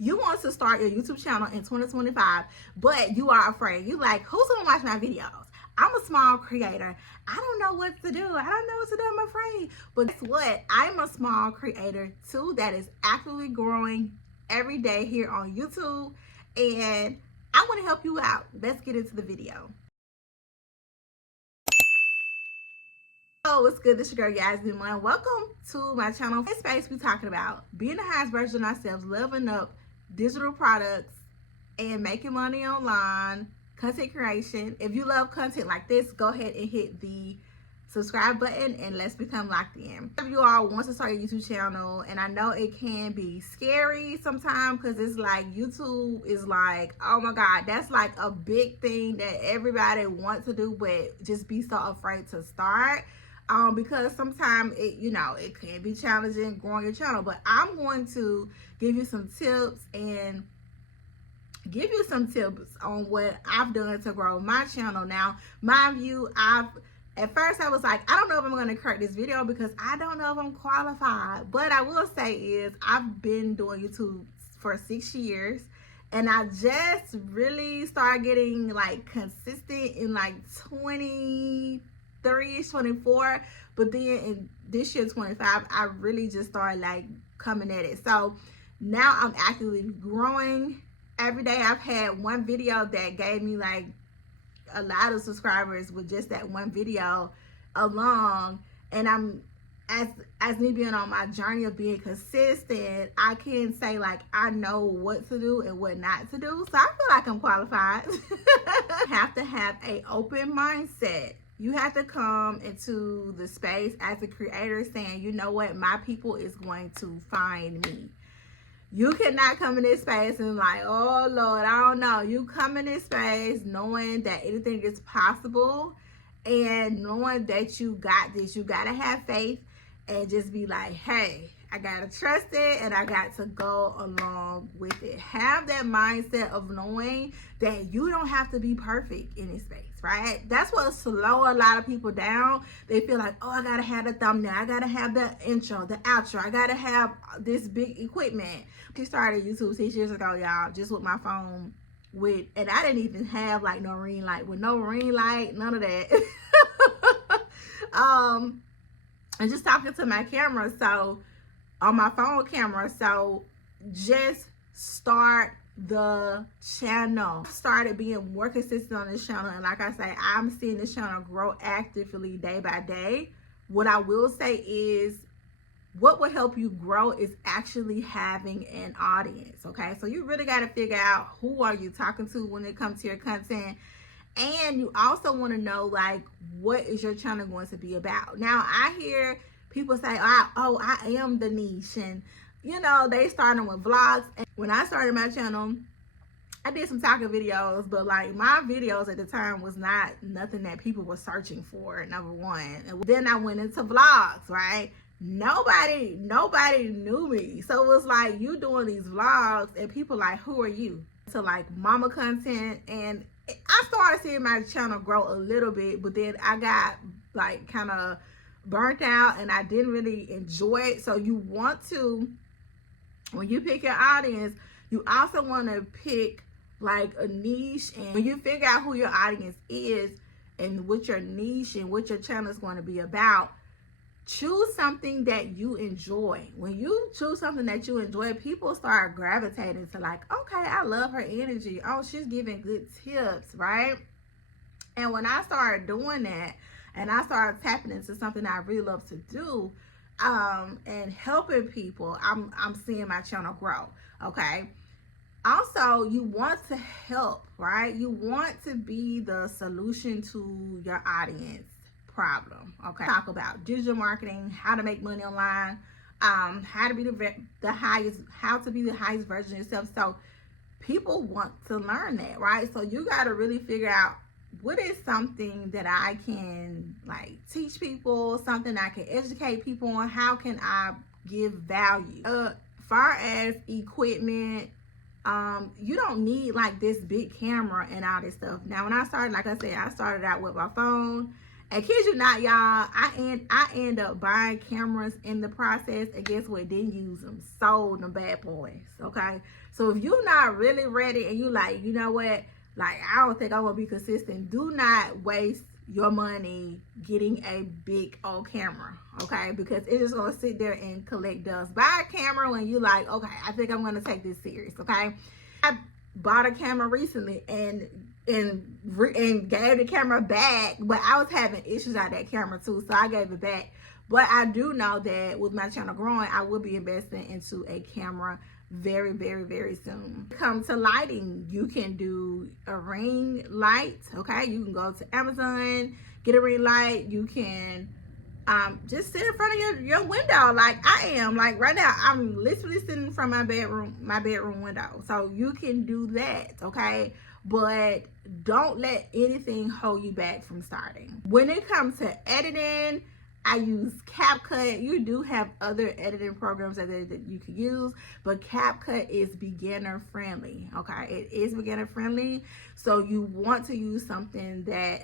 You want to start your YouTube channel in 2025, but you are afraid. You like, who's gonna watch my videos? I'm a small creator. I don't know what to do. I don't know what to do. I'm afraid. But guess what? I'm a small creator too that is actively growing every day here on YouTube, and I want to help you out. Let's get into the video. Oh, what's good? This is your girl Yasmin. Welcome to my channel. In this space, we're talking about being the highest version of ourselves, leveling up digital products, and making money online, content creation. If you love content like this, go ahead and hit the subscribe button and let's become locked in. If you all want to start your YouTube channel, and I know it can be scary sometimes because it's like YouTube is like, oh my God, that's like a big thing that everybody wants to do, but just be so afraid to start. Because sometimes it can be challenging growing your channel. But I'm going to give you some tips on what I've done to grow my channel. Now, mind you, at first I was like, I don't know if I'm going to create this video because I don't know if I'm qualified. But I will say is I've been doing YouTube for 6 years. And I just really started getting like consistent in like 24, but then in this year 25 I really just started like coming at it. So now I'm actively growing every day. I've had one video that gave me like a lot of subscribers with just that one video alone, and I'm as me being on my journey of being consistent, I can say like I know what to do and what not to do. So I feel like I'm qualified. Have to have an open mindset. You have to come into the space as a creator saying, you know what, my people is going to find me. You cannot come in this space and like, oh Lord, I don't know. You come in this space knowing that anything is possible and knowing that you got this. You got to have faith and just be like, hey, I got to trust it and I got to go along with it. Have that mindset of knowing that you don't have to be perfect in this space, right? That's what slows a lot of people down. They feel like, oh, I got to have the thumbnail. I got to have the intro, the outro. I got to have this big equipment. She started YouTube 6 years ago, y'all, just with my phone and I didn't even have like no ring light. With no ring light, none of that. And just talking to my camera, so on my phone camera. So just start the channel. Started being more consistent on this channel, and like I say, I'm seeing this channel grow actively day by day. What I will say is what will help you grow is actually having an audience. Okay, so you really got to figure out who are you talking to when it comes to your content. And you also want to know like what is your channel going to be about. Now I hear people say, oh, I am the niche, and you know, they starting with vlogs. And when I started my channel, I did some talking videos, but like my videos at the time was not nothing that people were searching for, number one. And then I went into vlogs, right? Nobody knew me. So it was like you doing these vlogs and people like, who are you? So like mama content, and I started seeing my channel grow a little bit, but then I got like kind of burnt out and I didn't really enjoy it. So you want to, when you pick your audience, you also want to pick like a niche. And when you figure out who your audience is and what your niche and what your channel is going to be about, choose something that you enjoy. When you choose something that you enjoy, people start gravitating to like, okay, I love her energy. Oh, she's giving good tips, right? And when I started doing that and I started tapping into something I really love to do, and helping people, I'm seeing my channel grow. Okay. Also, you want to help, right? You want to be the solution to your audience problem. Okay, talk about digital marketing, how to make money online, how to be the highest version of yourself. So people want to learn that, right? So you got to really figure out what is something that I can like teach people, something I can educate people on. How can I give value? Far as equipment, you don't need like this big camera and all this stuff. Now when I started, like I said, I started out with my phone, And kid you not, y'all, I end up buying cameras in the process, and guess what? Didn't use them, sold them bad boys. Okay, so if you're not really ready and you like, you know what, like I don't think I'm gonna be consistent, do not waste your money getting a big old camera, okay? Because it's just gonna sit there and collect dust. Buy a camera when you like, okay, I think I'm gonna take this serious, okay? I bought a camera recently and gave the camera back, but I was having issues out of that camera too, so I gave it back. But I do know that with my channel growing, I will be investing into a camera very, very, very soon. Come to lighting, you can do a ring light, okay? You can go to Amazon, get a ring light. You can just sit in front of your window like I am. Like right now, I'm literally sitting from my bedroom window. So you can do that, okay? But don't let anything hold you back from starting. When it comes to editing, I use CapCut. You do have other editing programs that you can use, but CapCut is beginner friendly, okay? It is beginner friendly, so you want to use something that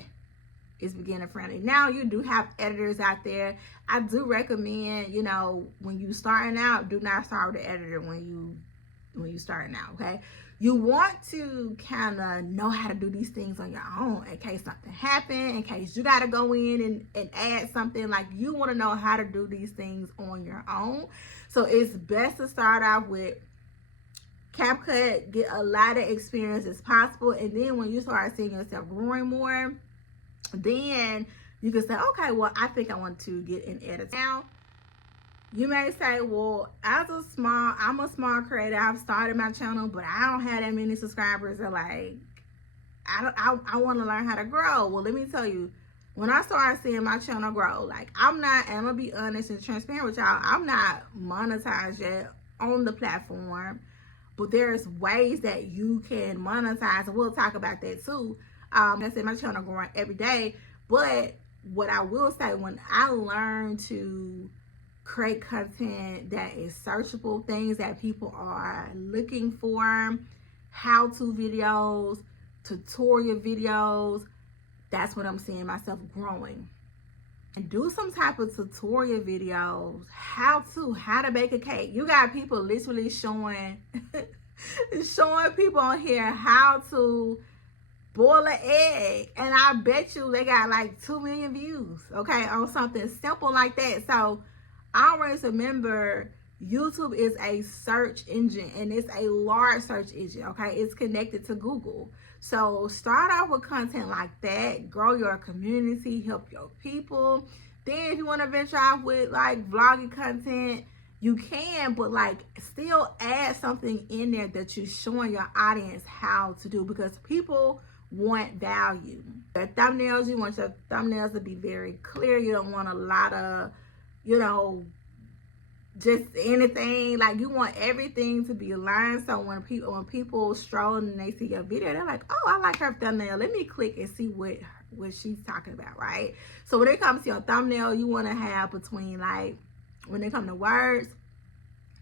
is beginner friendly. Now, you do have editors out there. I do recommend, you know, when you starting out, do not start with the editor when you starting out, okay? You want to kind of know how to do these things on your own in case something happens, in case you got to go in and add something. Like, you want to know how to do these things on your own. So it's best to start off with CapCut, get a lot of experience as possible, and then when you start seeing yourself growing more, then you can say, okay, well, I think I want to get an editor. Now, you may say, well, I'm a small creator. I've started my channel, but I don't have that many subscribers. Or like, I want to learn how to grow. Well, let me tell you, when I started seeing my channel grow, like I'm gonna be honest and transparent with y'all, I'm not monetized yet on the platform, but there's ways that you can monetize, and we'll talk about that too. I said my channel growing every day, but what I will say, when I learned to create content that is searchable, things that people are looking for, how-to videos, tutorial videos, that's what I'm seeing myself growing. And do some type of tutorial videos, how to bake a cake. You got people literally showing people on here how to boil an egg, and I bet you they got like 2 million views, okay, on something simple like that. So I always remember YouTube is a search engine, and it's a large search engine, okay? It's connected to Google. So start out with content like that, grow your community, help your people. Then if you want to venture out with like vlogging content, you can, but like still add something in there that you're showing your audience how to do, because people want value. Your thumbnails, you want your thumbnails to be very clear. You don't want a lot of, you know, just anything. Like, you want everything to be aligned, so when people stroll and they see your video, they're like, oh, I like her thumbnail, let me click and see what she's talking about, right? So when it comes to your thumbnail, you want to have between, like, when it comes to words,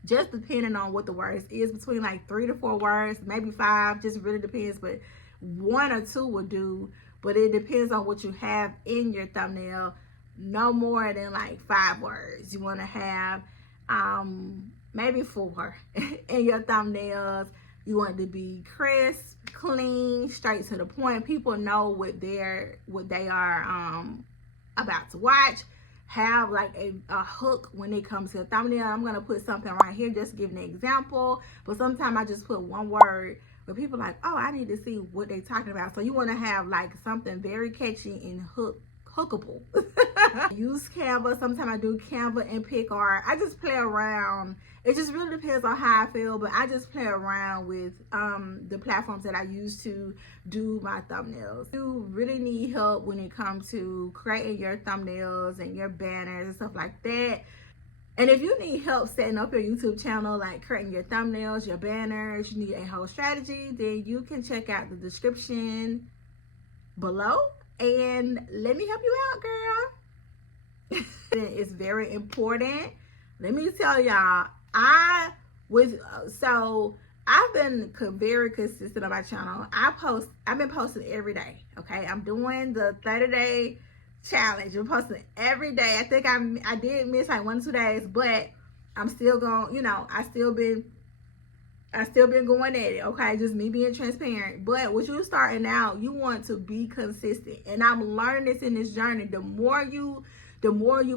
just depending on what the words is, between like 3 to 4 words, maybe 5, just really depends, but 1 or 2 will do. But it depends on what you have in your thumbnail. No more than like 5 words. You want to have maybe 4 in your thumbnails. You want it to be crisp, clean, straight to the point. People know what they are about to watch. Have like a hook when it comes to the thumbnail. I'm gonna put something right here, just giving an example, but sometimes I just put 1 word, but people are like, oh, I need to see what they're talking about. So you want to have like something very catchy and hookable. Use Canva. Sometimes I do Canva and PicArt. I just play around. It just really depends on how I feel, but I just play around with the platforms that I use to do my thumbnails. You really need help when it comes to creating your thumbnails and your banners and stuff like that. And if you need help setting up your YouTube channel, like creating your thumbnails, your banners, you need a whole strategy, then you can check out the description below and let me help you out, girl. It's very important. Let me tell y'all, I've been very consistent on my channel. I've been posting every day, okay? I'm doing the 30-day challenge. I'm posting every day. I think I did miss like 1 or 2 days, but I'm still going, you know, I still been going at it, okay? Just me being transparent. But when you're starting out, you want to be consistent. And I'm learning this in this journey. The more you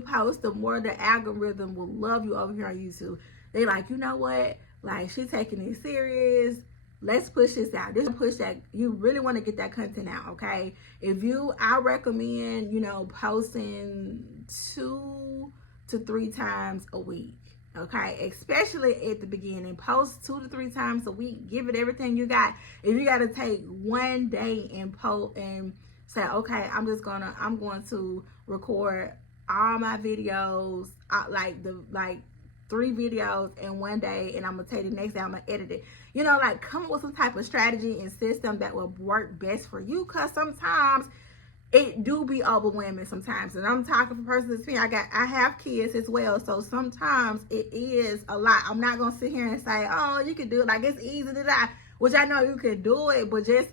post, the more the algorithm will love you over here on YouTube. They like, you know what? Like, she's taking it serious. Let's push this out. This push that you really want to get that content out, okay? I recommend, you know, posting 2 to 3 times a week. Okay, especially at the beginning. Post 2 to 3 times a week. Give it everything you got. If you got to take one day and post and say, okay, I'm going to record all my videos, like 3 videos in one day, and I'm gonna take the next day, I'm gonna edit it. You know, like, come up with some type of strategy and system that will work best for you, because sometimes it do be overwhelming sometimes. And I'm talking from personal experience. I have kids as well, so sometimes it is a lot. I'm not gonna sit here and say, oh, you can do it, like it's easy to die, which I know you can do it, but just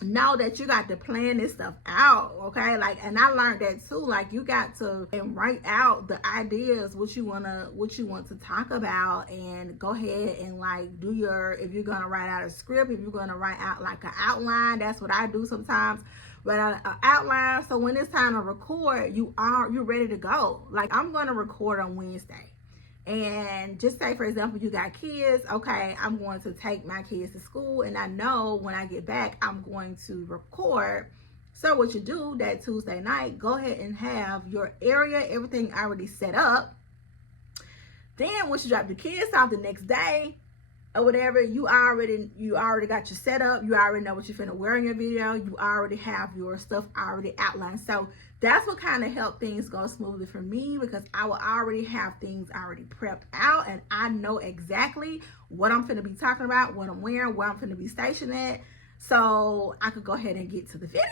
know that you got to plan this stuff out, okay? Like, and I learned that too. Like, you got to write out the ideas, what you want to talk about, and go ahead and like if you're gonna write out a script, if you're gonna write out like an outline. That's what I do sometimes. Write out an outline, so when it's time to record, you're ready to go. Like, I'm gonna record on Wednesday. And just say, for example, you got kids. Okay, I'm going to take my kids to school, and I know when I get back, I'm going to record. So what you do that Tuesday night, go ahead and have your area, everything already set up. Then once you drop the kids off the next day or whatever, you already got your setup. You already know what you're finna wear in your video. You already have your stuff already outlined. So that's what kind of helped things go smoothly for me, because I will already have things already prepped out, and I know exactly what I'm finna be talking about, what I'm wearing, where I'm finna be stationed at, so I could go ahead and get to the video.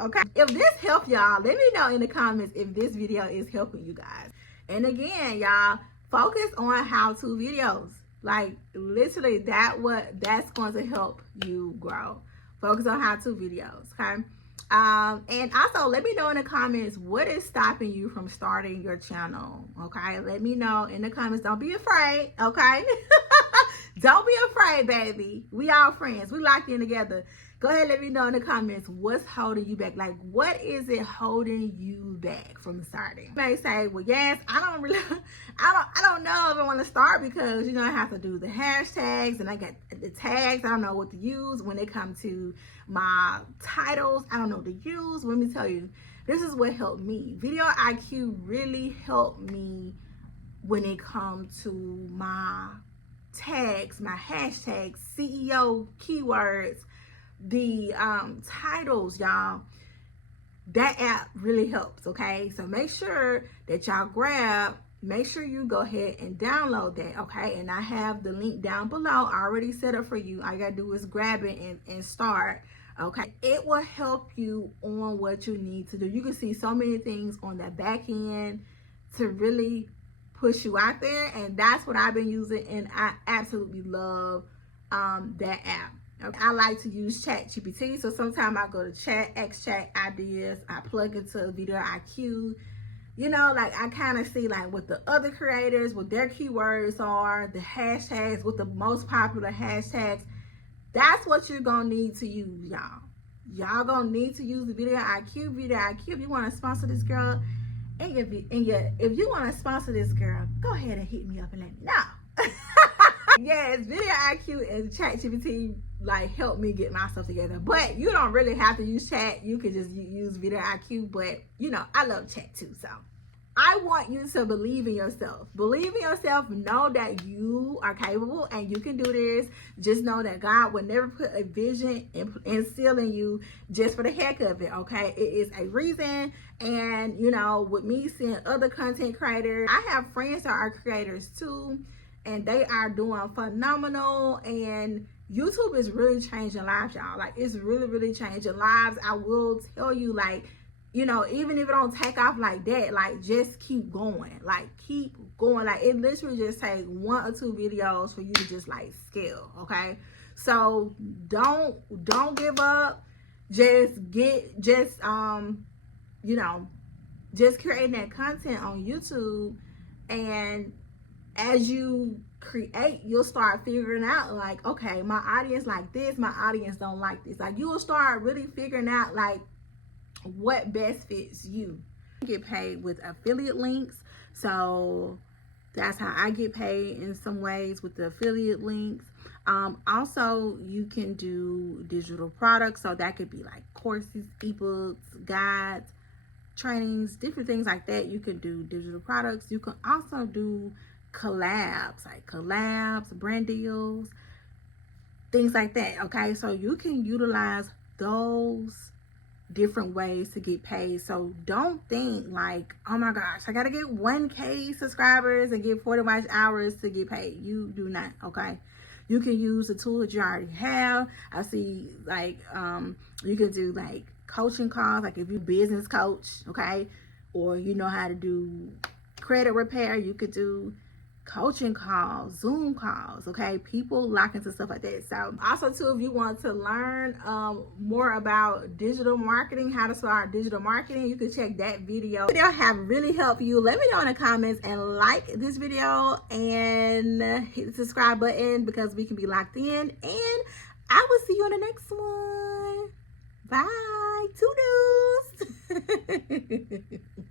Okay, if this helped y'all, let me know in the comments if this video is helping you guys. And again, y'all, focus on how-to videos. Like, literally, that's going to help you grow. Focus on how-to videos, okay? And also, let me know in the comments what is stopping you from starting your channel, okay? Let me know in the comments. Don't be afraid, okay? Don't be afraid, baby. We all friends. We locked in together. Go ahead, let me know in the comments what's holding you back. Like, what is it holding you back from starting? You may say, well, yes, I don't know if I want to start, because, you know, I have to do the hashtags and I got the tags. I don't know what to use when it comes to my titles. I don't know what to use. Let me tell you, this is what helped me. Video IQ really helped me when it comes to my tags, my hashtags, CEO keywords, the titles, y'all. That app really helps, okay? So make sure that y'all make sure you go ahead and download that, okay? And I have the link down below already set up for you. All you gotta do is grab it and start, okay? It will help you on what you need to do. You can see so many things on the back end to really push you out there, and that's what I've been using, and I absolutely love that app. Okay. I like to use ChatGPT, so sometimes I go to ask chat ideas, I plug into Video IQ, you know, like I kind of see like what the other creators, what their keywords are, the hashtags, what the most popular hashtags. That's what you're gonna need to use, y'all. Y'all gonna need to use the Video IQ. If you want to sponsor this girl, and if you want to sponsor this girl, go ahead and hit me up and let me know. Yes, Video IQ and ChatGPT like help me get myself together. But you don't really have to use chat. You can just use Video IQ. But you know, I love chat too. So I want you to believe in yourself. Believe in yourself. Know that you are capable and you can do this. Just know that God will never put a vision and instill in you just for the heck of it. Okay, it is a reason. And you know, with me seeing other content creators, I have friends that are creators too, and they are doing phenomenal. And YouTube is really changing lives, y'all. Like, it's really changing lives. I will tell you, like, you know, even if it don't take off like that, like, just keep going. Like, keep going. Like, it literally just takes 1 or 2 videos for you to just like scale, okay? So don't give up. you know, just creating that content on YouTube. And as you create, you'll start figuring out like, okay, my audience like this, my audience don't like this. Like, you will start really figuring out like what best fits you. Get paid with affiliate links, so that's how I get paid in some ways, with the affiliate links. Also, you can do digital products, so that could be like courses, ebooks, guides, trainings, different things like that. You can do digital products. You can also do collabs, like collabs, brand deals, things like that. Okay, so you can utilize those different ways to get paid. So don't think like, oh my gosh, I gotta get 1K subscribers and get 40 watch hours to get paid. You do not. Okay, you can use the tools that you already have. I see like you can do like coaching calls, like if you business coach, okay, or you know how to do credit repair, you could do coaching calls, Zoom calls, okay? People lock into stuff like that. So also too, if you want to learn more about digital marketing, how to start digital marketing, you can check that video. Video have really helped you. Let me know in the comments, and like this video and hit the subscribe button, because we can be locked in. And I will see you on the next one. Bye. Toodles.